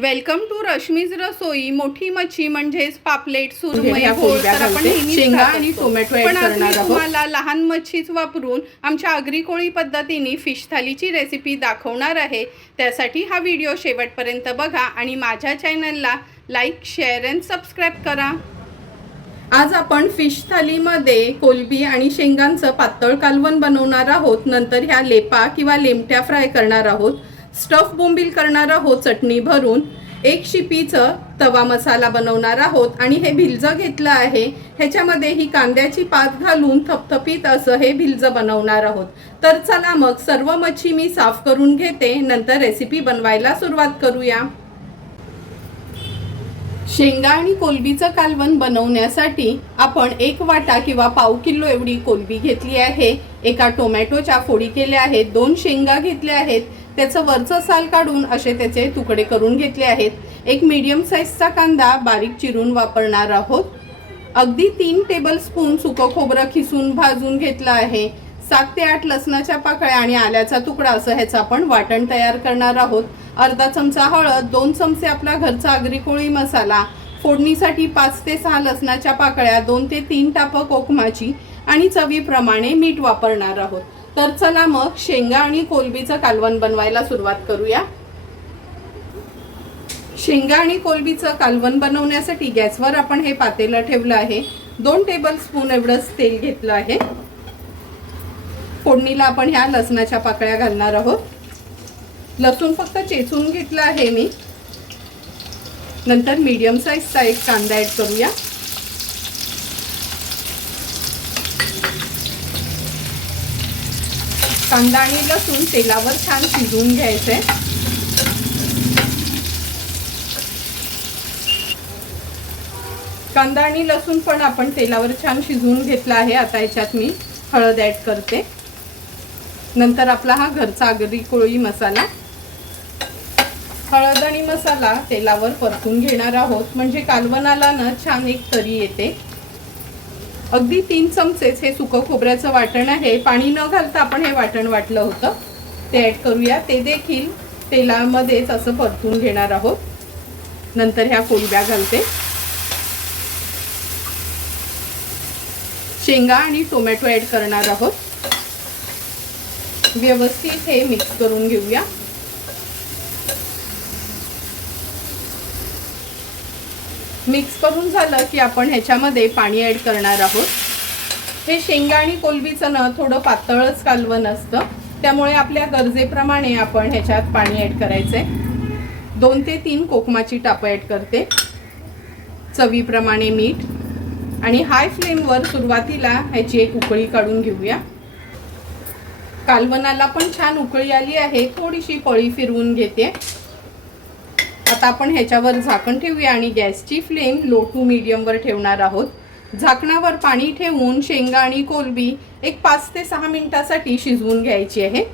Welcome to Rashmi's रसोई मोठी मच्छी म्हणजेच पापलेट सुरमई तर आपण. टोमॅटो पण. तुम्हाला लहान मच्छीच वापरून आमच्या आगरी कोळी पद्धतीने फिश थालीची रेसिपी दाखवणार आहे. त्यासाठी हा व्हिडिओ शेवटपर्यंत बघा आणि माझ्या चॅनलला लाईक शेअर अँड सबस्क्राईब करा. आज आपण फिश थालीमध्ये कोलबी आणि शेंगांचं पातळ कालवण बनवणार आहोत. नंतर ह्या लेपा किंवा लेमट्या फ्राय करणार आहोत. स्टफ बोंबील करणार आहोत चटणी भरून एक शिपीचं तवा मसाला बनवणार आहोत आणि हे भिलजं घेतलं आहे. ह्याच्यामध्ये ही कांद्याची पात घालून थपथपीत असं हे भिलजं बनवणार आहोत. तर चला मग सर्व मच्छी मी साफ करून घेते. नंतर रेसिपी बनवायला सुरुवात करूया. शेंगा आणि कोलबीचं कालवण बनवण्यासाठी आपण एक वाटा किंवा पाव किलो एवढी कोलबी घेतली आहे. एका टोमॅटोच्या फोडी केल्या आहेत. दोन शेंगा घेतल्या आहेत. त्याचं वरचं साल काढून असे त्याचे तुकडे करून घेतले आहेत. एक मीडियम साईजचा कांदा बारीक चिरून वापरणार आहोत. अगदी तीन टेबल स्पून सुकं खोबरं खिसून भाजून घेतलं आहे. सात ते आठ लसणाच्या पाकळ्या आणि आल्याचा तुकडा असं ह्याचं आपण वाटण तयार करणार आहोत. अर्धा चमचा हळद दोन चमचे आपला घरचा आगरी कोळी मसाला फोडणीसाठी पाच ते सहा लसणाच्या पाकळ्या दोन ते तीन टापं कोकमाची आणि चवीप्रमाणे मीठ वापरणार आहोत. तर चला मग शेंगा आणि कोलबीचं कालवण बनवायला सुरुवात करूया. शेंगा आणि कोलबीचं कालवण बनवण्यासाठी गॅसवर आपण हे पातेलं ठेवलं आहे. दोन टेबल स्पून एवढंच तेल घेतलं आहे. फोडणीला आपण ह्या लसणाच्या पाकळ्या घालणार आहोत. लसूण फक्त चेचून घेतलं आहे मी. नंतर मीडियम साईजचा एक कांदा ॲड करूया. कांदा आणि लसूण तेलावर छान शिजवून घ्यायचंय. कांदा आणि लसूण पण आपण तेलावर छान शिजवून घेतला आहे. आता याच्यात मी हळद ॲड करते. नंतर आपला हा घरचा आगरी कोळी मसाला. हळद आणि मसाला तेलावर परतून घेणार आहोत. म्हणजे कालवणाला ना छान एक तरी येते. अगदी तीन चमचेच हे सुकं खोबऱ्याचं वाटण आहे. पाणी न घालता आपण हे वाटण वाटलं होतं. ते ॲड करूया. ते देखील तेलामध्येच असं परतून घेणार आहोत. नंतर ह्या कोलब्या घालते. शेंगा आणि टोमॅटो ॲड करणार आहोत. व्यवस्थित हे मिक्स करून घेऊया. मिक्स करून झालं की आपण ह्याच्यामध्ये पाणी ॲड करणार आहोत. हे शेंगा आणि कोलबीचं ना थोडं पातळच कालवण असतं. त्यामुळे आपल्या गरजेप्रमाणे आपण ह्याच्यात पाणी ॲड करायचं आहे दोन ते तीन कोकमाची टापं ॲड करते. चवीप्रमाणे मीठ. आणि हाय फ्लेमवर सुरुवातीला ह्याची एक उकळी काढून घेऊया. कालवनाला पण छान उकळी आली आहे. थोडीशी पळी फिरवून घेते. आता आपण ह्याच्यावर झाकण ठेवूया आणि गॅसची फ्लेम लो टू मीडियमवर ठेवणार आहोत. झाकणावर पाणी ठेवून शेंगा आणि कोलबी एक पाच ते सहा मिनिटासाठी शिजवून घ्यायची आहे.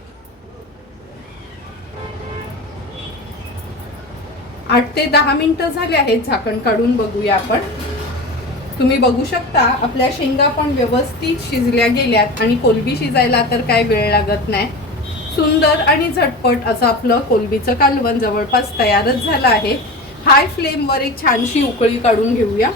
आठ ते दहा मिनटं झाले आहेत झाकण काढून बघूया आपण. तुम्ही बघू शकता आपल्या शेंगा पण व्यवस्थित शिजल्या गेल्यात आणि कोलबी शिजायला तर काय वेळ लागत नाही. सुंदर आणि झटपट असं आपलं कोलबीचं कालवण जवळपास तयारच झालं आहे. हाय फ्लेमवर एक छानशी उकळी काढून घेऊया.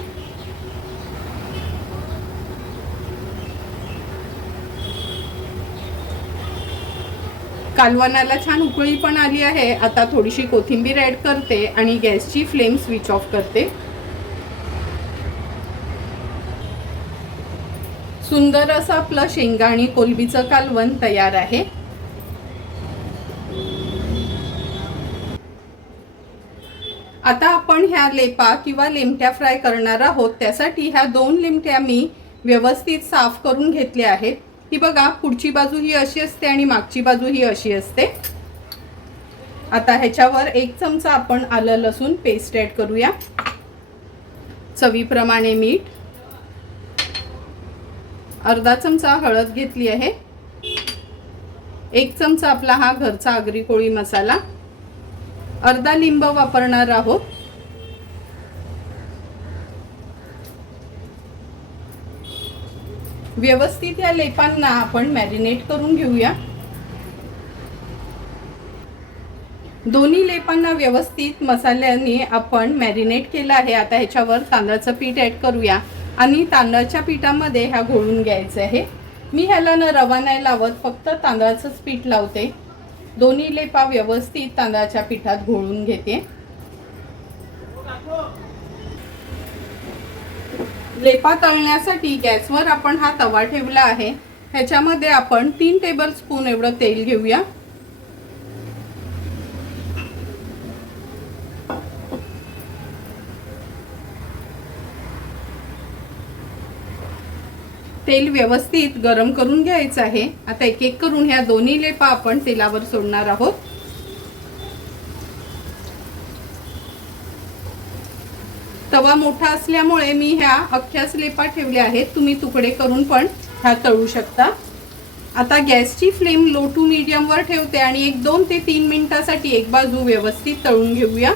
कालवणाला छान उकळी पण आली आहे. आता थोडीशी कोथिंबीर ॲड करते आणि गॅसची फ्लेम स्विच ऑफ करते. सुंदर असं आपलं शेंगा आणि कोलबीचं कालवण तयार आहे. आता आपण ह्या लेपा किंवा लिमट्या फ्राय करणार आहोत. त्यासाठी ह्या दोन लिमट्या मी व्यवस्थित साफ करून घेतल्या आहेत. ही बघा पुढची बाजू ही अशी असते आणि मागची बाजू ही अशी असते. आता ह्याच्यावर एक चमचा आपण आलं लसूण पेस्ट ॲड करूया. चवीप्रमाणे मीठ. अर्धा चमचा हळद घेतली आहे. एक चमचा आपला हा घरचा आगरी कोळी मसाला. अर्धा लिंब वापरणार आहोत. व्यवस्थित या लेपांना आपण मॅरिनेट करून घेऊया. दोन्ही लेपांना व्यवस्थित मसाल्याने आपण मॅरिनेट केलं आहे. आता ह्याच्यावर तांदळाचं पीठ ॲड करूया. आणि तांदळाच्या पिठामध्ये ह्या घोळून घ्यायचं आहे. मी ह्याला न रवा नाही लावत फक्त तांदळाचंच पीठ लावते. दोन्ही लेपा व्यवस्थित तांदळाच्या पिठात घोळून घेते. लेपा तळण्यासाठी गॅसवर आपण हा तवा ठेवला आहे. ह्याच्यामध्ये आपण तीन टेबल स्पून एवढं तेल घेऊया. तेल व्यवस्थित गरम करून घ्यायचं आहे. आता एक एक करून ह्या दोन्ही लेपा आपण तेलावर सोडणार आहोत. तवा मोठा असल्यामुळे मी ह्या अख्ख्याच लेपा ठेवल्या आहेत. तुम्ही तुकडे करून पण ह्या तळू शकता. आता गॅसची फ्लेम लो टू मीडियमवर ठेवते आणि एक दोन ते तीन मिनिटासाठी एक बाजू व्यवस्थित तळून घेऊया.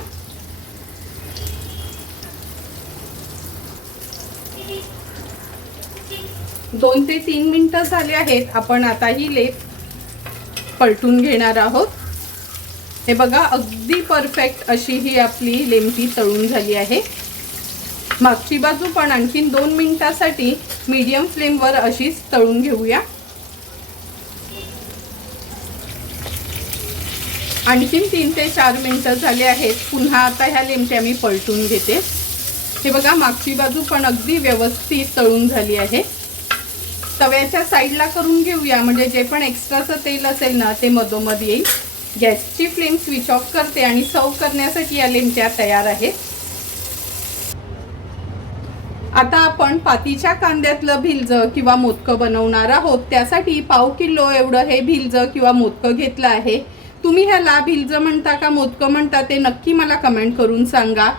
दोन ते तीन मिनटं झाले आहेत. आपण आता ही लेप पलटून घेणार आहोत. हे बघा अगदी परफेक्ट अशी ही आपली लेमटी तळून झाली आहे. मागची बाजू पण आणखीन दोन मिनिटासाठी मीडियम फ्लेमवर अशीच तळून घेऊया. आणखीन तीन ते चार मिनटं झाले आहेत. पुन्हा आता ह्या लेमट्या मी पलटून घेते. हे बघा मागची बाजू पण अगदी व्यवस्थित तळून झाली आहे. तव्याच्या साईडला करून घेऊया. म्हणजे जे पण एक्स्ट्राचं तेल असेल ना ते मधोमध येईल. गॅसची फ्लेम स्विच ऑफ करते आणि सर्व करण्यासाठी या लेमट्या तयार आहेत. आता आपण पातीच्या कांद्यातलं भिलजं किंवा मोदकं बनवणार आहोत. त्यासाठी पाव किलो एवढं हे भिलजं किंवा मोदकं घेतलं आहे. तुम्ही ह्याला भिलजं म्हणता का मोदकं म्हणता ते नक्की मला कमेंट करून सांगा.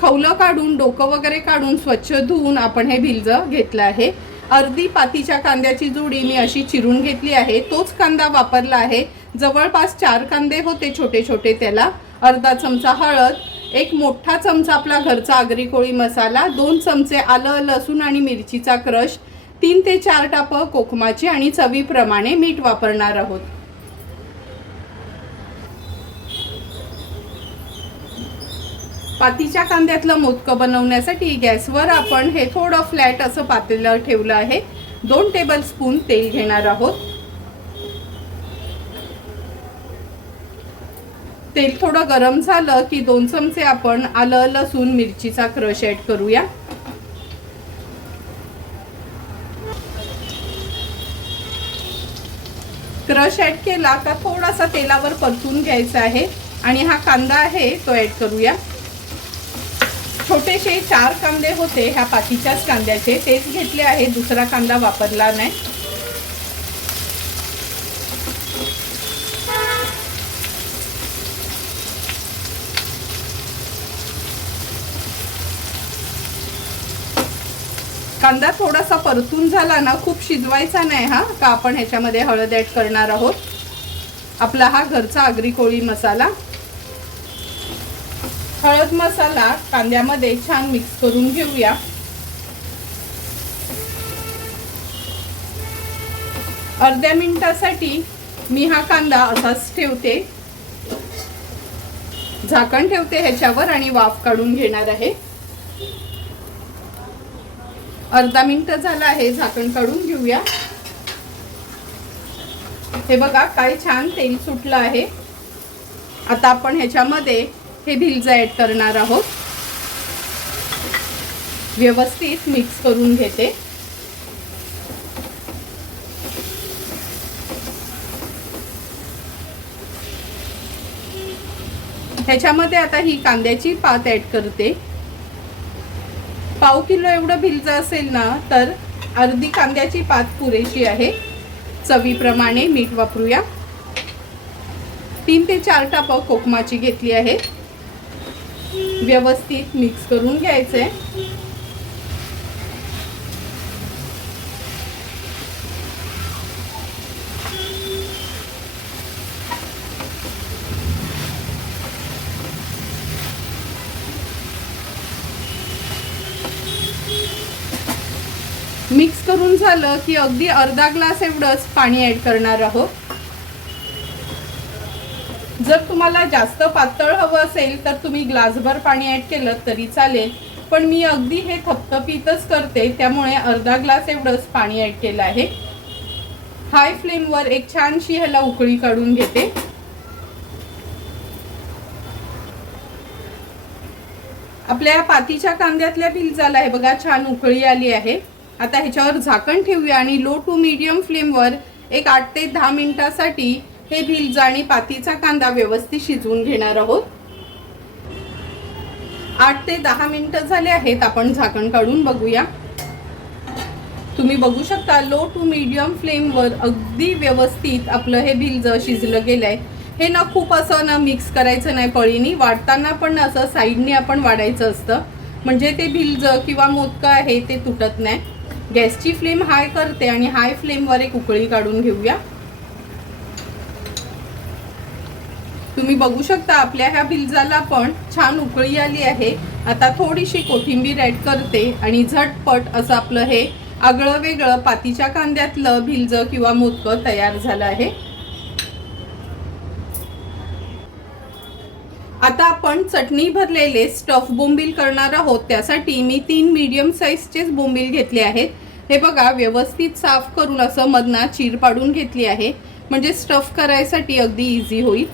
खवलं काढून डोकं वगैरे काढून स्वच्छ धुवून आपण हे भिलजं घेतलं आहे. अर्धी पातीच्या कांद्याची जोडी मी अशी चिरून घेतली आहे. तोच कांदा वापरला आहे. जवळपास चार कांदे होते छोटे छोटे त्याला. अर्धा चमचा हळद एक मोठा चमचा आपला घरचा आगरी कोळी मसाला दोन चमचे आलं लसूण आणि मिरचीचा क्रश तीन ते चार टापं कोकमाची आणि चवीप्रमाणे मीठ वापरणार आहोत. पातीच्या कांद्यातलं मोदकं बनवण्यासाठी गॅसवर आपण हे थोडं फ्लॅट असं पातेलं ठेवलं आहे. दोन टेबल स्पून तेल घेणार आहोत. तेल थोडं गरम झालं की दोन चमचे आपण आलं लसूण मिरचीचा क्रश ॲड करूया. क्रश ॲड केला का थोडासा तेलावर परतून घ्यायचा आहे आणि हा कांदा आहे तो ॲड करूया. छोटेसे चार कांदे होते ह्या पातीच्याच कांद्याचे. तेच घेतले आहे दुसरा कांदा वापरला नाही. कांदा थोडासा परतून झाला ना खूप शिजवायचा नाही हा का आपण ह्याच्यामध्ये हळद ॲड करणार आहोत. आपला हा घरचा आगरी कोळी मसाला. हळद मसाला कांद्यामध्ये छान मिक्स करून घेऊया. अर्ध्या मिनिटासाठी मी हा कांदा असाच ठेवते. झाकण ठेवते ह्याच्यावर आणि वाफ काढून घेणार आहे. अर्धा मिनिट झालं आहे झाकण काढून घेऊया. हे बघा काय छान तेल सुटलं आहे. आता आपण ह्याच्यामध्ये हे भिलज ॲड करणार आहोत. व्यवस्थित मिक्स करून घेते. ह्याच्यामध्ये आता ही कांद्याची पात ॲड करते. पाव किलो एवढं भिलज असेल ना तर अर्धी कांद्याची पात पुरेशी आहे. चवीप्रमाणे मीठ वापरूया. तीन ते चार टापं कोकमाची घेतली आहे व्यवस्थित मिक्स करून घ्यायचे मिक्स करून झालं की अगदी अर्धा ग्लास एवढंच पाणी ॲड करणार आहोत. जर तुम्हाला जास्त पातळ हवं असेल तर तुम्ही ग्लासभर पाणी ॲड केलं तरी चालेल. पण मी अगदी हे थपथपीतच करते त्यामुळे अर्धा ग्लास एवढंच पाणी ॲड केलं आहे. हाय फ्लेमवर एक छानशी ह्याला उकळी काढून घेते. आपल्या पातीच्या कांद्यातल्या भिलजाला आहे बघा छान उकळी आली आहे. आता ह्याच्यावर झाकण ठेवूया आणि लो टू मीडियम फ्लेमवर एक आठ ते दहा मिनिटासाठी हे भिलजा आणि पातीचा कांदा व्यवस्थित शिजवून घेणार आहोत. आठ ते दहा मिनिटं झाले आहेत आपण झाकण काढून बघूया. तुम्ही बघू शकता लो टू मीडियम फ्लेमवर अगदी व्यवस्थित आपलं हे भिलज शिजलं गेलं आहे हे ना खूप असं ना मिक्स करायचं नाही पळीनी वाढताना पण असं साईडने आपण वाढायचं असतं. म्हणजे ते भिलज किंवा मोदकं आहे ते तुटत नाही. गॅसची फ्लेम हाय करते आणि हाय फ्लेमवर एक उकळी काढून घेऊया. तुम्ही बघू शकता आपल्या ह्या भिलजाला पण छान उकळी आली आहे. आता थोडीशी कोथिंबीर ॲड करते आणि झटपट असं आपलं हे आगळं वेगळं पातीच्या कांद्यातलं भिलज किंवा मोदकं तयार झालं आहे. आता आपण चटणी भरलेले स्टफ बोंबील करणार आहोत. त्यासाठी मी तीन मीडियम साईजचेच बोंबील घेतले आहेत. हे बघा व्यवस्थित साफ करून असं मधना चीर पाडून घेतली आहे. म्हणजे स्टफ करायसाठी अगदी इझी होईल.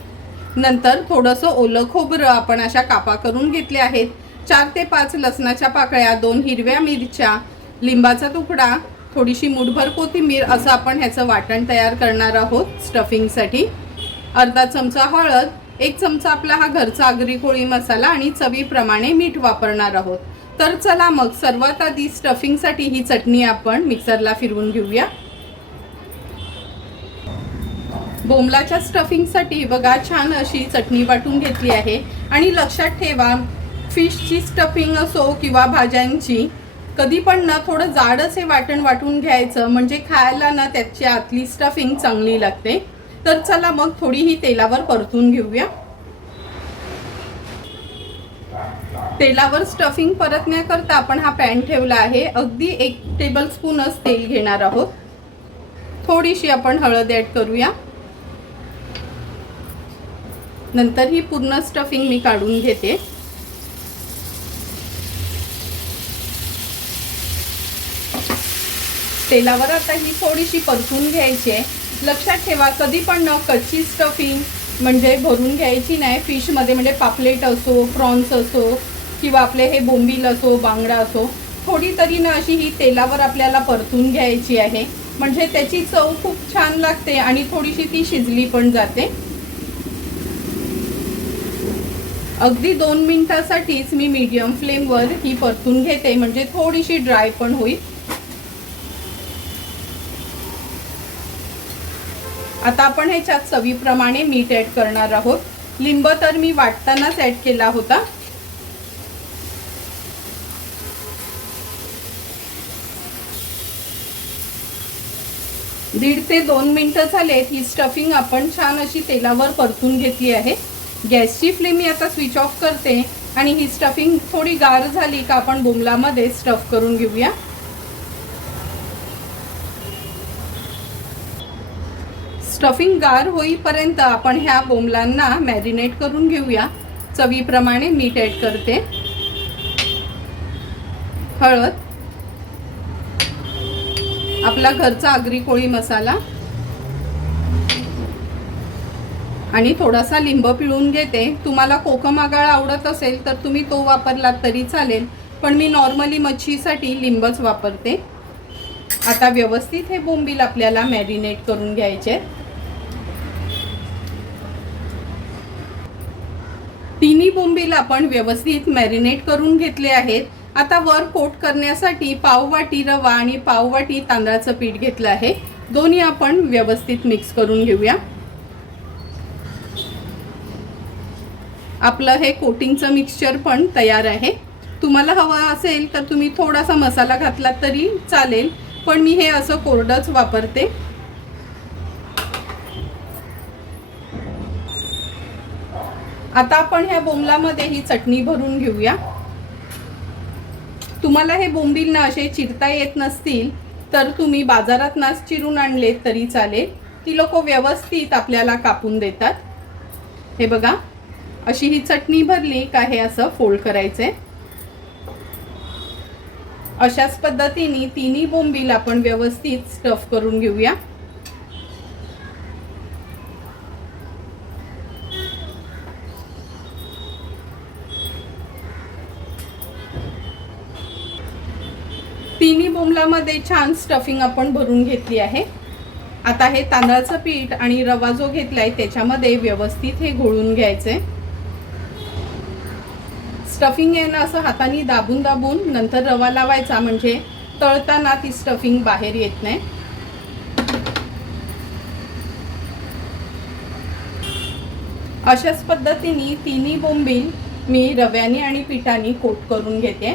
नंतर थोडंसं ओलं खोबरं आपण अशा कापा करून घेतले आहेत. चार ते पाच लसणाच्या पाकळ्या दोन हिरव्या मिरच्या लिंबाचा तुकडा थोडीशी मुठभर कोथिंबीर असं आपण ह्याचं वाटण तयार करणार आहोत स्टफिंगसाठी. अर्धा चमचा हळद एक चमचा आपला हा घरचा आगरी कोळी मसाला आणि चवीप्रमाणे मीठ वापरणार आहोत. तर चला मग सर्वात आधी स्टफिंगसाठी ही चटणी आपण मिक्सरला फिरवून घेऊया. बोंबलाच्या स्टफिंगसाठी बघा छान अशी चटणी वाटून घेतली आहे. आणि लक्षात ठेवा फिशची स्टफिंग असो किंवा भाज्यांची कधी पण ना थोडं जाडच हे वाटण वाटून घ्यायचं. म्हणजे खायला ना त्याची आतली स्टफिंग चांगली लागते. तर चला मग थोडी ही तेलावर परतून घेऊया. तेलावर स्टफिंग परतण्याकरता आपण हा पॅन ठेवला आहे. अगदी एक टेबल स्पूनच तेल घेणार आहोत. थोडीशी आपण हळद ॲड करूया. नंतर ही पूर्ण स्टफिंग मी काढून घेते. तेलावर आता ही थोडीशी परतून घ्यायची आहे. लक्षात ठेवा कधी पण न कच्ची स्टफिंग म्हणजे भरून घ्यायची नाही. फिशमध्ये म्हणजे पापलेट असो प्रॉन्स असो किंवा आपले हे बोंबील असो बांगडा असो थोडी तरी ना अशी ही तेलावर आपल्याला परतून घ्यायची आहे. म्हणजे त्याची चव खूप छान लागते आणि थोडीशी ती शिजली पण जाते. अगदी दोन मिनिटासाठीच मी मीडियम फ्लेमवर ही परतून घेते. म्हणजे थोडीशी ड्राय पण होईल. आता आपण ह्याच्यात चवीप्रमाणे मीठ ॲड करणार आहोत. लिंब तर मी वाटतानाच ॲड केला होता. दीड ते दोन मिनटं झालेत. ही स्टफिंग आपण छान अशी तेलावर परतून घेतली आहे. गॅसची फ्लेम मी आता स्विच ऑफ करते आणि ही स्टफिंग थोडी गार झाली का आपण बोंबलामध्ये स्टफ करून घेऊया. स्टफिंग गार होईपर्यंत आपण ह्या बोंबलांना मॅरिनेट करून घेऊया. चवीप्रमाणे मीठ ॲड करते. हळद. आपला घरचा आगरी कोळी मसाला. आणि थोडासा लिंब पिळून घेते. तुम्हाला कोकम आगाळ आवडत असेल तर तुम्ही तो वापरलात तरी चालेल पण मी नॉर्मली मच्छीसाठी लिंबच वापरते. आता व्यवस्थित हे बोंबील आपल्याला मॅरिनेट करून घ्यायचे. तिन्ही बोंबील आपण व्यवस्थित मॅरिनेट करून घेतले आहेत. आता वर कोट करण्यासाठी पाववाटी रवा आणि पाववाटी तांदळाचं पीठ घेतलं आहे. दोन्ही आपण व्यवस्थित मिक्स करून घेऊया. आपलं हे कोटिंगचं मिक्सचर पण तयार आहे. तुम्हाला हवं असेल तर तुम्ही थोडासा मसाला घातला तरी चालेल पण मी हे असं कोरडंच वापरते. आता आपण ह्या बोंबलामध्ये ही चटणी भरून घेऊया. तुम्हाला हे बोंबील ना असे चिरता येत नसतील तर तुम्ही बाजारात नाच चिरून आणले तरी चालेल. ती लोक व्यवस्थित आपल्याला कापून देतात. हे बघा. अशी ही चटणी भरली का हे असं फोल्ड करायचंय अशाच पद्धतीने तिन्ही बोंबील आपण व्यवस्थित स्टफ करून घेऊया. तिन्ही बोंबलामध्ये छान स्टफिंग आपण भरून घेतली आहे. आता हे तांदळाचं पीठ आणि रवा जो घेतलाय त्याच्यामध्ये व्यवस्थित हे घोळून घ्यायचंय स्टफिंग आहे ना असं हाताने दाबून दाबून नंतर रवा लावायचा म्हणजे तळताना ती स्टफिंग बाहेर येत नाही. अशाच पद्धतीने तिन्ही बोंबील मी रव्याने आणि पिठाने कोट करून घेते.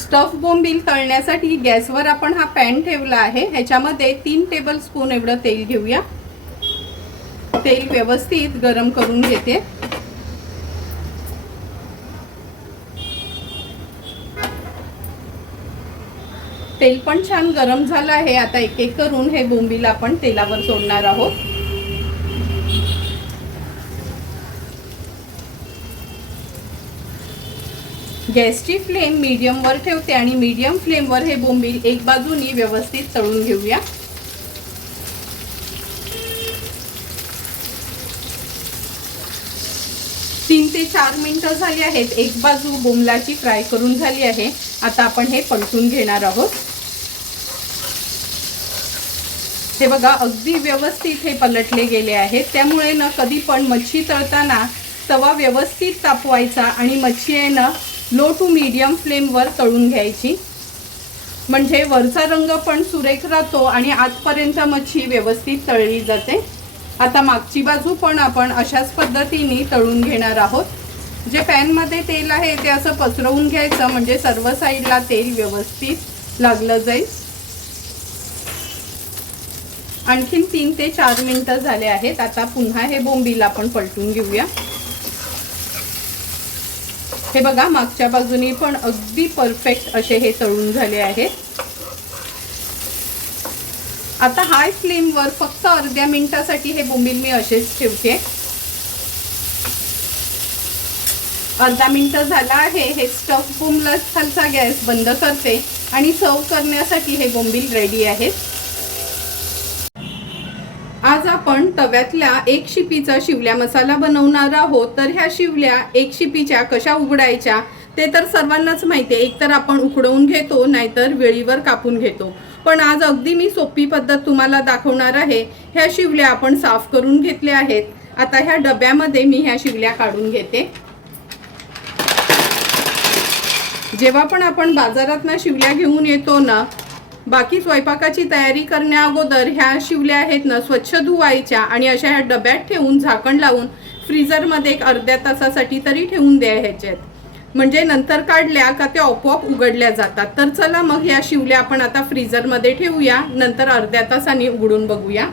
स्टफ बोंबील तळण्यासाठी गॅसवर आपण हा पॅन ठेवला आहे. ह्याच्यामध्ये तीन टेबल स्पून एवढं तेल घेऊया. तेल व्यवस्थित गरम करून घेते. तेल पण छान गरम झालं आहे. आता एक एक करून हे बोंबील आपण तेलावर सोडणार आहोत. गॅसची फ्लेम मीडियमवर ठेवते आणि मीडियम फ्लेमवर हे बोंबील एक बाजूनी व्यवस्थित तळून घेऊया. तीन ते चार मिनिटं झाली आहेत. एक बाजू बोंबलाची फ्राय करून झाली आहे. आता आपण हे पलटून घेणार आहोत. हे बघा अगदी व्यवस्थित हे पलटले गेले आहेत. त्यामुळे ना कधी पण मच्छी तळताना तवा व्यवस्थित तापवायचा आणि मच्छी आहे ना लो टू मीडियम फ्लेमवर तळून घ्यायची. म्हणजे वरचा रंग पण सुरेख राहतो आणि आतपर्यंत मच्छी व्यवस्थित तळली जाते. आता मागची बाजू पण आपण अशाच पद्धतीने तळून घेणार आहोत. जे पॅनमध्ये तेल आहे ते असं पसरवून घ्यायचं म्हणजे सर्व साईडला तेल व्यवस्थित लागलं जाईल. आणखीन तीन ते चार मिनिटं झाले आहेत. आता पुन्हा हे बोंबील आपण पलटून घेऊया. हे बघा मागच्या बाजूनी पण अगदी परफेक्ट असे हे तळून झाले आहेत. आता हाय फ्लेमवर फक्त अर्ध्या मिनिटासाठी हे बोंबील मी असेच ठेवते. अर्धा मिनटं झाला आहे हे स्टफ बोंबला खालचा गॅस बंद करते आणि सर्व करण्यासाठी हे बोंबील रेडी आहेत. आज आपण तव्यातल्या एक शिपीचा शिवल्या मसाला बनवणार आहोत. तर ह्या शिवल्या एक शिपीच्या कशा उघडायच्या ते तर सर्वांनाच माहिती आहे. एक तर आपण उकडवून घेतो नाहीतर वेळीवर कापून घेतो. पण आज अगदी मी सोपी पद्धत तुम्हाला दाखवणार आहे. ह्या शिवल्या आपण साफ करून घेतल्या आहेत. आता ह्या डब्यामध्ये मी ह्या शिवल्या काढून घेते. जेव्हा पण आपण बाजारात शिवल्या घेऊन येतो ना बाकी स्वयंपाकाची तयारी करण्या अगोदर ह्या शिवल्या आहेत ना स्वच्छ धुवायच्या आणि अशा ह्या डब्यात ठेवून झाकण लावून फ्रीजरमध्ये एक अर्ध्या तासासाठी तरी ठेवून आहेत म्हणजे नंतर काढल्या का त्या आपोआप उघडल्या जातात. तर चला मग ह्या शिवल्या आपण आता फ्रीजरमध्ये ठेवूया. नंतर अर्ध्या तासाने उघडून बघूया.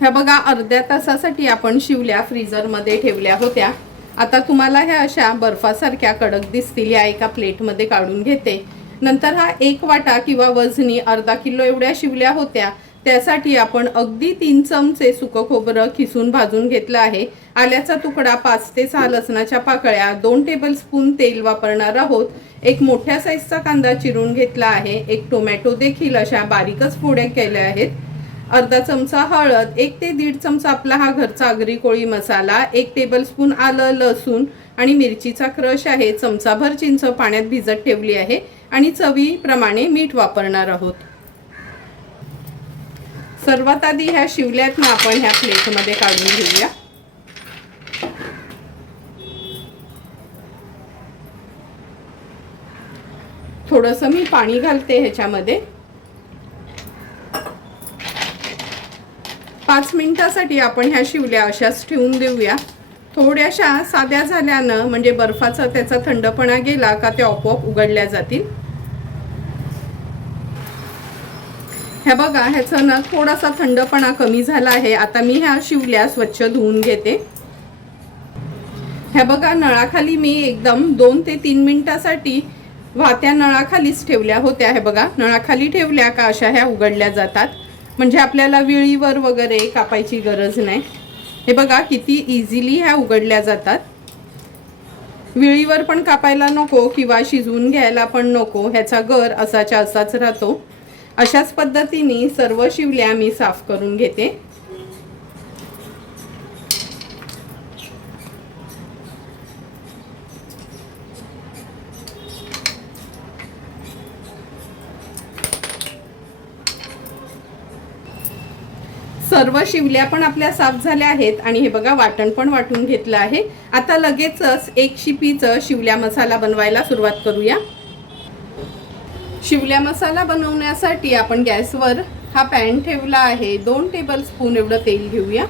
ह्या बघा अर्ध्या तासासाठी आपण शिवल्या फ्रीजरमध्ये ठेवल्या होत्या. आता तुम्हाला ह्या अशा बर्फासारख्या कडक दिसतील. या एका प्लेटमध्ये काढून घेते. नंतर हा एक वाटा किंवा वजनी अर्धा किलो एवढ्या शिवल्या होत्या. त्यासाठी आपण अगदी तीन चमचे सुकं खोबरं खिसून भाजून घेतलं आहे. आल्याचा तुकडा पाच ते सहा लसणाच्या पाकळ्या दोन टेबलस्पून तेल वापरणार आहोत. एक मोठ्या साईजचा कांदा चिरून घेतला आहे. एक टोमॅटो देखील अशा बारीकच फोड्या केल्या आहेत. अर्धा चमचा हळद एक ते दीड चमचा आपला हा घरचा आगरी कोळी मसाला एक टेबलस्पून आलं लसूण आणि मिरचीचा क्रश आहे. चमचाभर चिंच पाण्यात भिजत ठेवली आहे आणि चवीप्रमाणे मीठ वापरणार आहोत. सर्वात आधी ह्या शिवल्यात ना आपण ह्या प्लेटमध्ये काढून घेऊया. थोडंसं मी पाणी घालते ह्याच्यामध्ये. पाच मिनिटासाठी आपण ह्या शिवल्या अशाच ठेवून देऊया. थोड्याशा साध्या झाल्यानं म्हणजे बर्फाचा त्याचा थंडपणा गेला का त्या आपोआप उघडल्या जातील. ह्या बघा ह्याचं ना थोडासा थंडपणा कमी झाला आहे. आता मी ह्या शिवल्या स्वच्छ धुवून घेते. ह्या बघा नळाखाली मी एकदम दोन ते तीन मिनिटासाठी वाहत्या नळाखालीच ठेवल्या होत्या. हे बघा नळाखाली ठेवल्या का अशा ह्या उघडल्या जातात. म्हणजे आपल्याला विळीवर वगैरे कापायची गरज नाही. हे बघा किती इझिली ह्या उघडल्या जातात. विळीवर पण कापायला नको किंवा शिजवून घ्यायला पण नको. ह्याचा गर असाच्या असाच राहतो. अशाच पद्धतीने सर्व शिवल्या मी साफ करून घेते. सर्व शिवल्या पण आपल्या साफ झाल्या आहेत आणि हे बघा वाटण पण वाटून घेतलं आहे. आता लगेचच एक शिपीचं शिवल्या मसाला बनवायला सुरुवात करूया. शिवल्या मसाला बनवण्यासाठी आपण गॅसवर हा पॅन ठेवला आहे. दोन टेबल स्पून एवढं तेल घेऊया.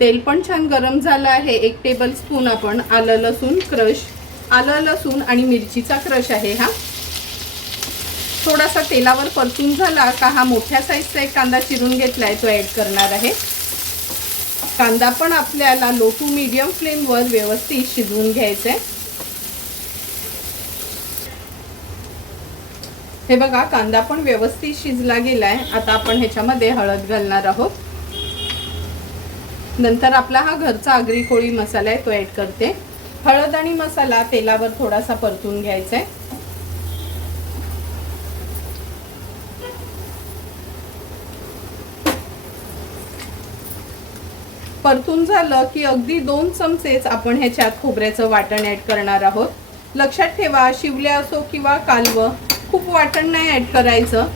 तेल पण छान गरम झालं आहे. एक टेबल स्पून आपण आलं लसूण क्रश. आलं लसूण आणि मिरचीचा क्रश आहे हा. थोडासा तेलावर परतून झाला का हा मोठ्या साईजचा एक कांदा चिरून घेतलाय तो ॲड करणार आहे. कांदा पण आपल्याला लो टू मीडियम फ्लेमवर व्यवस्थित शिजवून घ्यायचा आहे हे बघा कांदा पण व्यवस्थित शिजला गेलाय. आता आपण ह्याच्यामध्ये हळद घालणार आहोत. नंतर आपला हा घरचा आगरी कोळी मसाला आहे तो ऍड करते. हळद आणि मसाला तेलावर थोडासा परतून घ्यायचा आहे परतून झालं की अगदी दोन चमचेच आपण ह्याच्यात खोबऱ्याचं वाटण ऍड करणार आहोत. लक्षात ठेवा शिवल्या असो किंवा कालवं खूप वाटण नाही ऍड करायचं.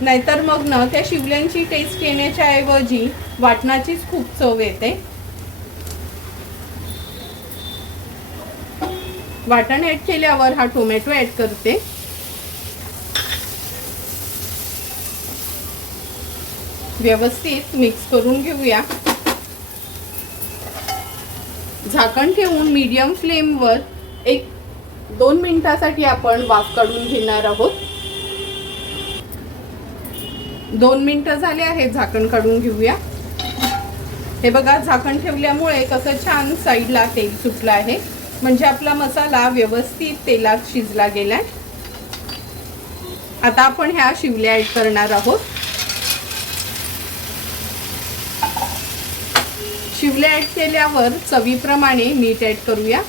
नाहीतर मग ना त्या शिवल्यांची टेस्ट येण्याच्या ऐवजी वाटणाचीच खूप चव येते. वाटण ऍड केल्यावर हा टोमॅटो ऍड करते. व्यवस्थित मिक्स करून घेऊया. झाकण ठेवून मीडियम फ्लेमवर एक दोन मिनिटासाठी आपण वाफ काढून घेणार आहोत. दोन मिनटं झाले आहेत झाकण काढून घेऊया. हे बघा झाकण ठेवल्यामुळे कसं छान साईडला तेल सुटलं आहे. म्हणजे आपला मसाला व्यवस्थित तेलात शिजला गेलाय. आता आपण ह्या शिवल्या ऍड करणार आहोत. शिवल्या ॲड केल्यावर चवीप्रमाणे मीठ ॲड करूया.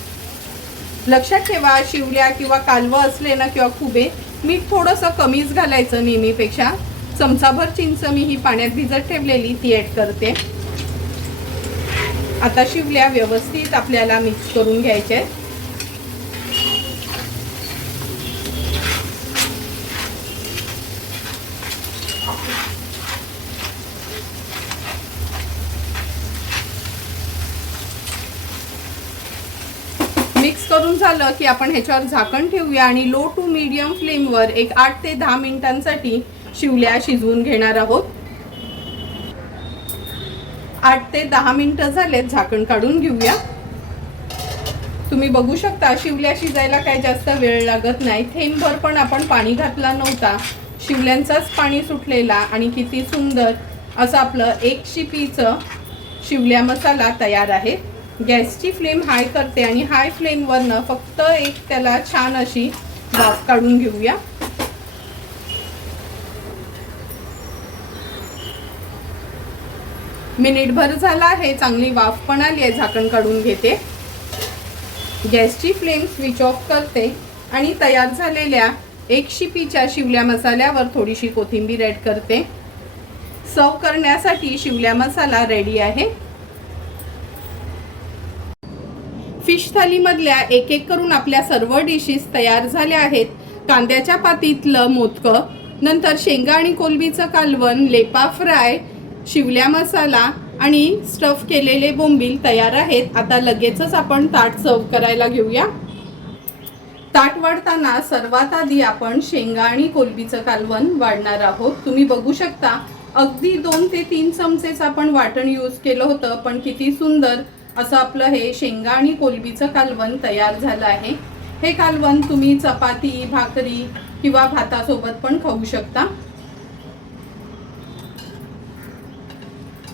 लक्षात ठेवा शिवल्या किंवा कालवं असले ना किंवा खुबे मीठ थोडंसं कमीच घालायचं नेहमीपेक्षा. चमचाभर चिंच मी ही पाण्यात भिजत ठेवलेली ती ॲड करते. आता शिवल्या व्यवस्थित आपल्याला मिक्स करून घ्यायच्या आहेत. करून झालं की आपण ह्याच्यावर झाकण ठेवूया आणि लो टू मीडियम फ्लेमवर एक आठ ते दहा मिनिटांसाठी शिवल्या शिजवून घेणार आहोत. आठ ते दहा मिनिटं झालेत झाकण काढून घेऊया. तुम्ही बघू शकता शिवल्या शिजायला काय जास्त वेळ लागत नाही. थेंबभर पण आपण पाणी घातला नव्हता. शिवल्यांचाच पाणी सुटलेला आणि किती सुंदर असं आपलं एक शिपीचं शिवल्या मसाला तयार आहे. गॅसची फ्लेम हाय करते आणि हाय फ्लेमवरनं फक्त एक त्याला छान अशी वाफ काढून घेऊया. मिनिटभर झाला आहे चांगली वाफ पण आली आहे झाकण काढून घेते. गॅसची फ्लेम स्विच ऑफ करते आणि तयार झालेल्या एक शिपीच्या शिवल्या मसाल्यावर थोडीशी कोथिंबीर ॲड करते. सर्व करण्यासाठी शिवल्या मसाला रेडी आहे. फिश थालीमधल्या एक एक करून आपल्या सर्व डिशेस तयार झाल्या आहेत. कांद्याच्या पातीतलं मोदकं नंतर शेंगा आणि कोलबीचं कालवण लेपा फ्राय शिवल्या मसाला आणि स्टफ केलेले बोंबील तयार आहेत. आता लगेचच आपण ताट सर्व करायला घेऊया. ताट वाढताना सर्वात आधी आपण शेंगा आणि कोलबीचं कालवण वाढणार आहोत. तुम्ही बघू शकता अगदी दोन ते तीन चमचेच आपण वाटण यूज केलं होतं पण किती सुंदर असं आपलं हे शेंगा आणि कोलबीचं कालवण तयार झालं आहे. हे कालवण तुम्ही चपाती भाकरी किंवा भातासोबत पण खाऊ शकता.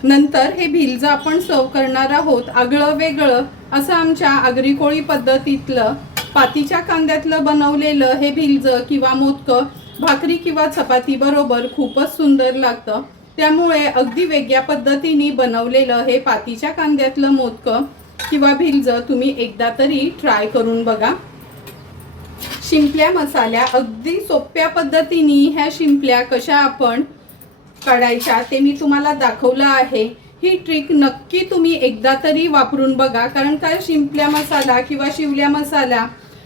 नंतर हे भिलजं आपण सर्व करणार आहोत आगळं वेगळं असं आमच्या आगरी कोळी पद्धतीतलं पातीच्या कांद्यातलं बनवलेलं हे भिलजं किंवा मोदकं भाकरी किंवा चपाती बरोबर खूपच सुंदर लागतं. त्यामुळे अगदी वेगळ्या पद्धतीने बनवलेलं हे पातीच्या कांद्यातलं मोदकं किंवा भिलज तुम्ही एकदा तरी ट्राय करून बघा. शिंपल्या मसाल्या अगदी सोप्या पद्धतीने ह्या शिंपल्या कशा आपण काढायच्या ते मी तुम्हाला दाखवलं आहे. ही ट्रिक नक्की तुम्ही एकदा तरी वापरून बघा. कारण काय शिंपल्या मसाला किंवा शिवल्या मसाला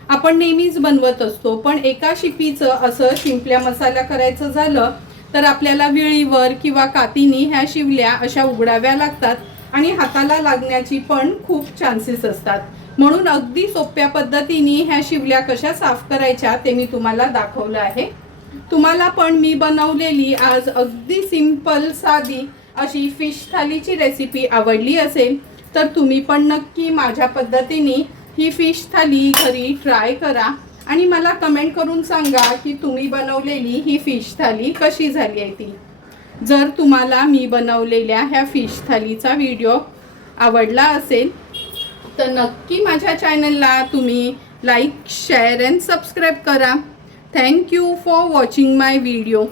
आपण नेहमीच बनवत असतो. पण एका शिपीचं असं शिंपल्या मसाला करायचं झालं तर आपल्याला विळीवर किंवा कातीनी ह्या शिवल्या अशा उघडाव्या लागतात आणि हाताला लागण्याची पण खूप चान्सेस असतात. म्हणून अगदी सोप्या पद्धतीने ह्या शिवल्या कशा साफ करायच्या ते मी तुम्हाला दाखवलं आहे. तुम्हाला पण मी बनवलेली आज अगदी सिंपल साधी अशी फिश थालीची रेसिपी आवडली असेल तर तुम्ही पण नक्की माझ्या पद्धतीने ही फिश थाली घरी ट्राय करा. आणि मला कमेंट करून सांगा की तुम्ही बनवलेली ही फिश थाली कशी झाली आहे ती. जर तुम्हाला मी बनवलेल्या ह्या फिश थालीचा व्हिडिओ आवडला असेल तर नक्की माझ्या चॅनलला तुम्ही लाईक शेअर अँड सबस्क्राईब करा. Thank you for watching my video